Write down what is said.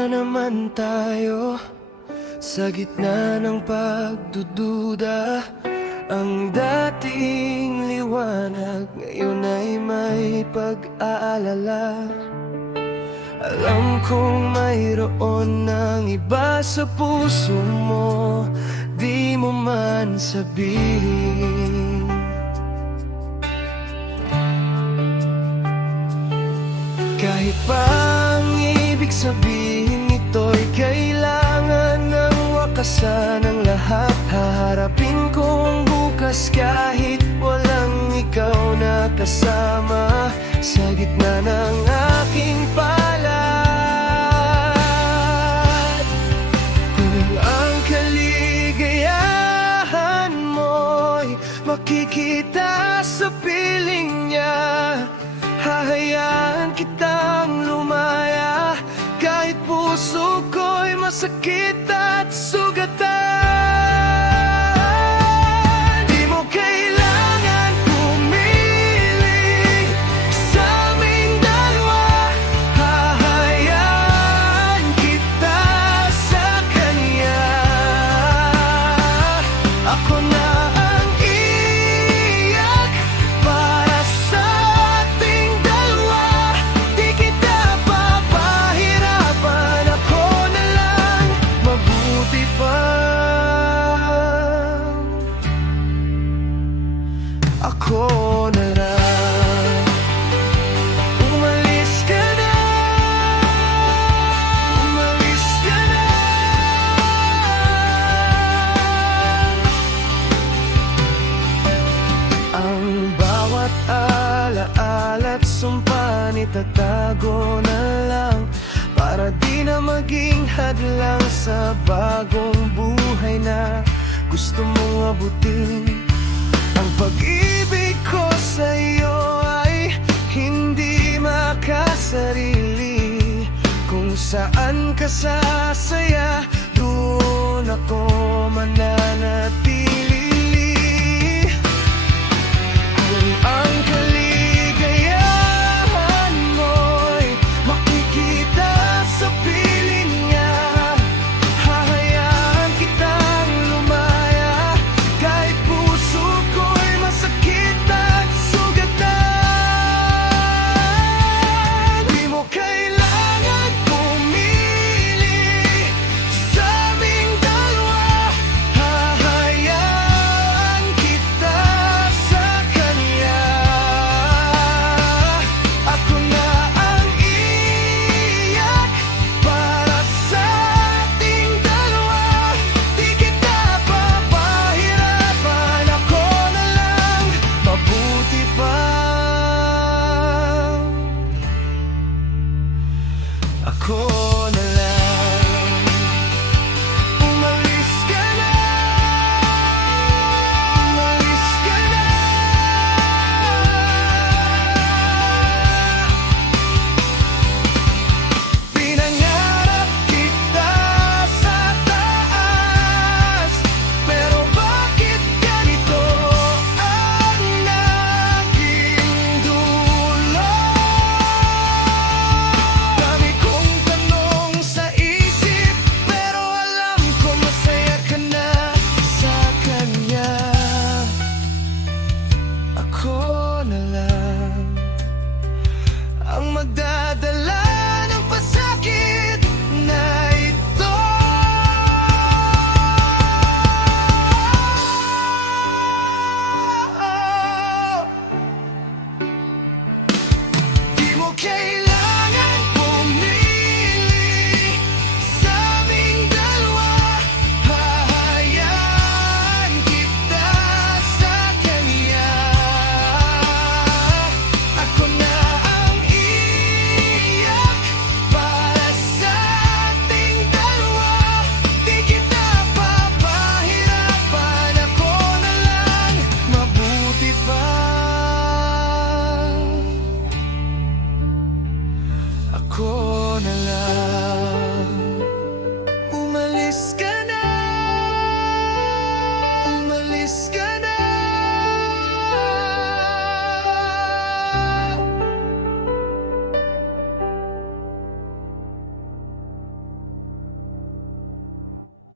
Na naman tayo Sa gitna ng pagdududa. Ang dating liwanag Ngayon ay may pag-aalala. Alam kong mayroon ng iba sa puso mo Di mo man sabihin. Kahit pa ang ibig sabihin ng wakasan ng lahat. Haharapin ko ang bukas kahit walang ikaw na kasama Sa gitna ng aking palad. Kung ang kaligayahan mo'y makikita sa piling niya Hahayaan kitang lumaya. Kahit puso ko'y masakit Itatago na lang Para di na maging hadlang Sa bagong buhay na Gusto mong abutin Ang pag-ibig ko sa iyo Ay hindi makasarili. Kung saan ka sasaya Doon ako mananatili Ako gonna love